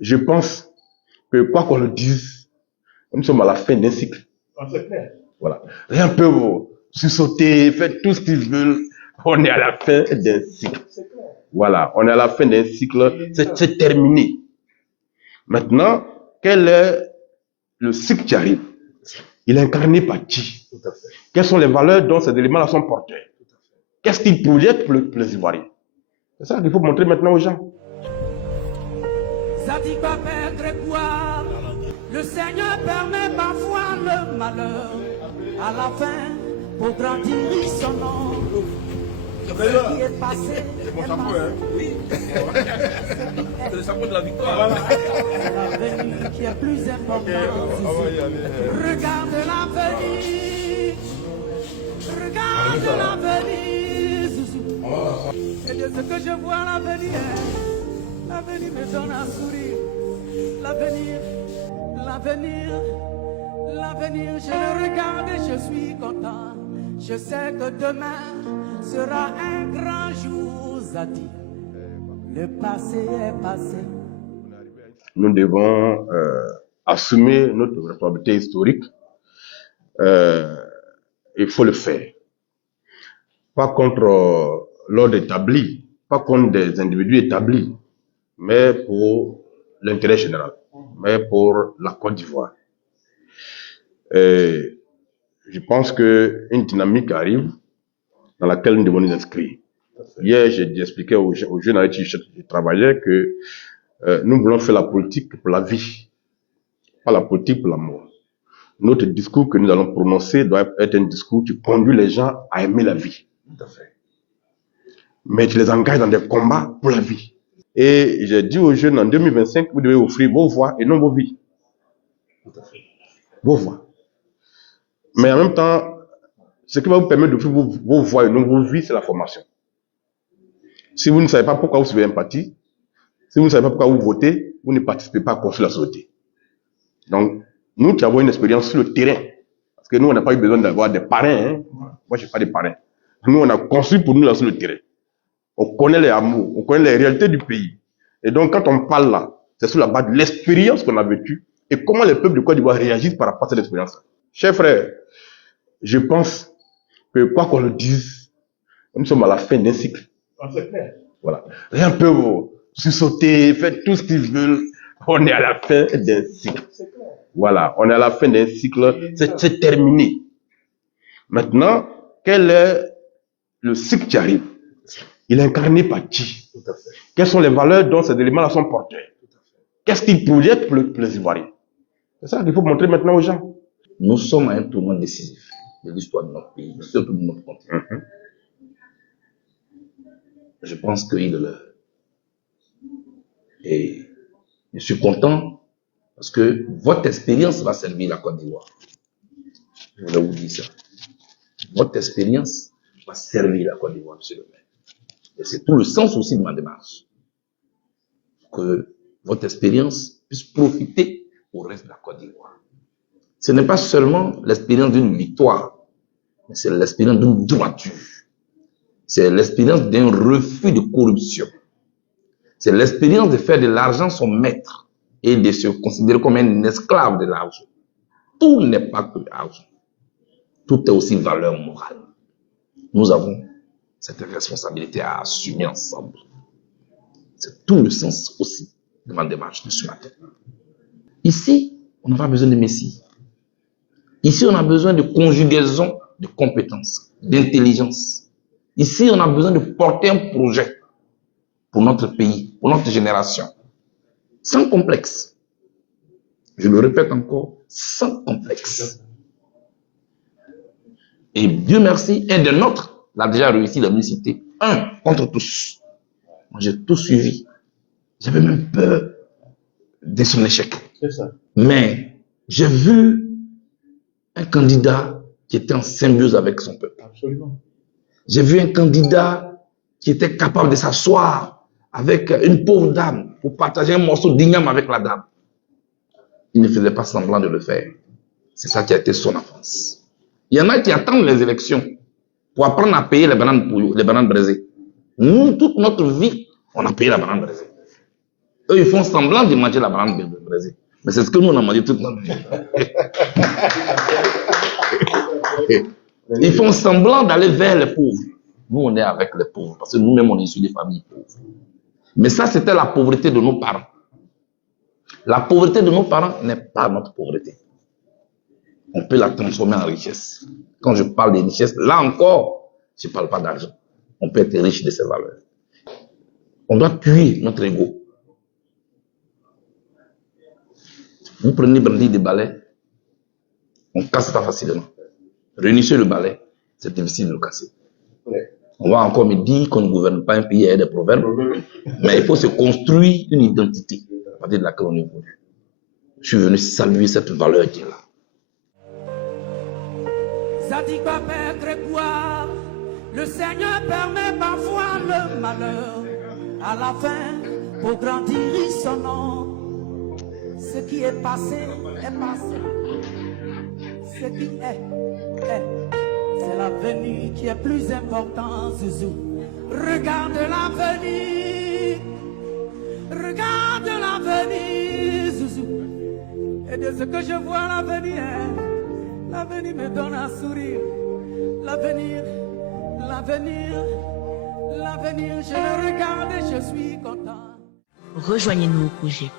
Je pense que quoi qu'on le dise, nous sommes à la fin d'un cycle. C'est clair. Voilà. Rien ne peut sursauter, faire tout ce qu'ils veulent. On est à la fin d'un cycle. Voilà, on est à la fin d'un cycle. C'est terminé. Maintenant, quel est le cycle qui arrive? Il est incarné par qui? Tout à fait. Quelles sont les valeurs dont ces éléments-là sont porteurs? Qu'est-ce qu'ils projettent pour les Ivoiriens? C'est ça qu'il faut montrer maintenant aux gens. Ça dit pas perdre et boire. Le Seigneur permet parfois le malheur. À la fin, faudra dire son nom. Ce qui est passé. C'est mon chapeau, hein? Oui. C'est le chapeau de la victoire. C'est l'avenir qui est plus important. Regarde l'avenir. Regarde l'avenir. Et de ce que je vois l'avenir, l'avenir me donne un sourire. L'avenir, je le regarde et je suis content. Je sais que demain sera un grand jour, Zadi. Le passé est passé. Nous devons assumer notre responsabilité historique. Il faut le faire. Pas contre l'ordre établi, pas contre des individus établis, mais pour l'intérêt général, mais pour la Côte d'Ivoire. Je pense qu'une dynamique arrive dans laquelle nous devons nous inscrire. Hier, j'ai expliqué aux jeunes avec qui je travaillais que nous voulons faire la politique pour la vie, pas la politique pour la mort. Notre discours que nous allons prononcer doit être un discours qui conduit les gens à aimer la vie. Tout à fait. Mais qui les engage dans des combats pour la vie. Et j'ai dit aux jeunes, en 2025, vous devez offrir vos voix et non vos vies. Tout à fait. Vos voix. Mais en même temps, ce qui va vous permettre d'offrir vos voix et non vos vies, c'est la formation. Si vous ne savez pas pourquoi vous suivez un parti, si vous ne savez pas pourquoi vous votez, vous ne participez pas à construire la société. Donc, nous qui avons une expérience sur le terrain, parce que nous, on n'a pas eu besoin d'avoir des parrains. Hein. Moi, je n'ai pas de parrains. Nous, on a construit pour nous là sur le terrain. On connaît les amours, on connaît les réalités du pays. Et donc, quand on parle là, c'est sur la base de l'expérience qu'on a vécue et comment les peuples de Côte d'Ivoire réagissent par rapport à cette expérience. Chers frères, je pense que quoi qu'on le dise, nous sommes à la fin d'un cycle. C'est clair. Voilà. Rien ne peut sursauter, faire tout ce qu'ils veulent. On est à la fin d'un cycle. Voilà, on est à la fin d'un cycle, c'est terminé. Maintenant, quel est le cycle qui arrive? Il est incarné par qui? Tout à fait. Quelles sont les valeurs dont ces éléments-là sont porteurs? Qu'est-ce qu'ils projettent pour les Ivoiriens? C'est ça qu'il faut montrer maintenant aux gens. Nous sommes à un tournant décisif de l'histoire de notre pays, surtout de notre continent. Je pense qu'il est l'heure. Et je suis content parce que votre expérience va servir la Côte d'Ivoire. Je voulais vous dire ça. Votre expérience va servir la Côte d'Ivoire, monsieur le maire. Et c'est tout le sens aussi de ma démarche. Que votre expérience puisse profiter au reste de la Côte d'Ivoire. Ce n'est pas seulement l'expérience d'une victoire, mais c'est l'expérience d'une droiture. C'est l'expérience d'un refus de corruption. C'est l'expérience de faire de l'argent son maître et de se considérer comme un esclave de l'argent. Tout n'est pas que l'argent. Tout est aussi valeur morale. Nous avons cette responsabilité à assumer ensemble. C'est tout le sens aussi de ma démarche de ce matin. Ici, on n'a pas besoin de messie. Ici, on a besoin de conjugaison de compétences, d'intelligence. Ici, on a besoin de porter un projet pour notre pays, pour notre génération, sans complexe. Je le répète encore, sans complexe. Et Dieu merci, un des nôtres l'a déjà réussi, la cité. Un contre tous. Moi, j'ai tout suivi. J'avais même peur de son échec. C'est ça. Mais j'ai vu un candidat qui était en symbiose avec son peuple. Absolument. J'ai vu un candidat qui était capable de s'asseoir avec une pauvre dame pour partager un morceau d'igname avec la dame. Il ne faisait pas semblant de le faire. C'est ça qui a été son avance. Il y en a qui attendent les élections pour apprendre à payer les bananes braisées. Nous, toute notre vie, on a payé la banane braisée. Eux, ils font semblant de manger la banane de Brésil. Mais c'est ce que nous, on a mangé toute notre vie. Ils font semblant d'aller vers les pauvres. Nous, on est avec les pauvres, parce que nous-mêmes, on est issus des familles pauvres. Mais ça, c'était la pauvreté de nos parents. La pauvreté de nos parents n'est pas notre pauvreté. On peut la transformer en richesse. Quand je parle de richesse, là encore, je ne parle pas d'argent. On peut être riche de ses valeurs. On doit tuer notre ego. Vous prenez brandy de balai, on casse ça facilement. Réunissez le balai, c'est difficile de le casser. On va encore me dire qu'on ne gouverne pas un pays avec des proverbes, mais il faut se construire une identité à partir de laquelle on évolue. Je suis venu saluer cette valeur qui est là. Zadikba Père Grégoire, le Seigneur permet parfois le malheur. À la fin, pour grandir son nom. Ce qui est passé, est passé. Ce qui est. C'est l'avenir qui est plus important, Zouzou. Regarde l'avenir. Regarde l'avenir, Zouzou. Et de ce que je vois l'avenir, l'avenir me donne un sourire. L'avenir, je le regarde et je suis content. Rejoignez-nous au projet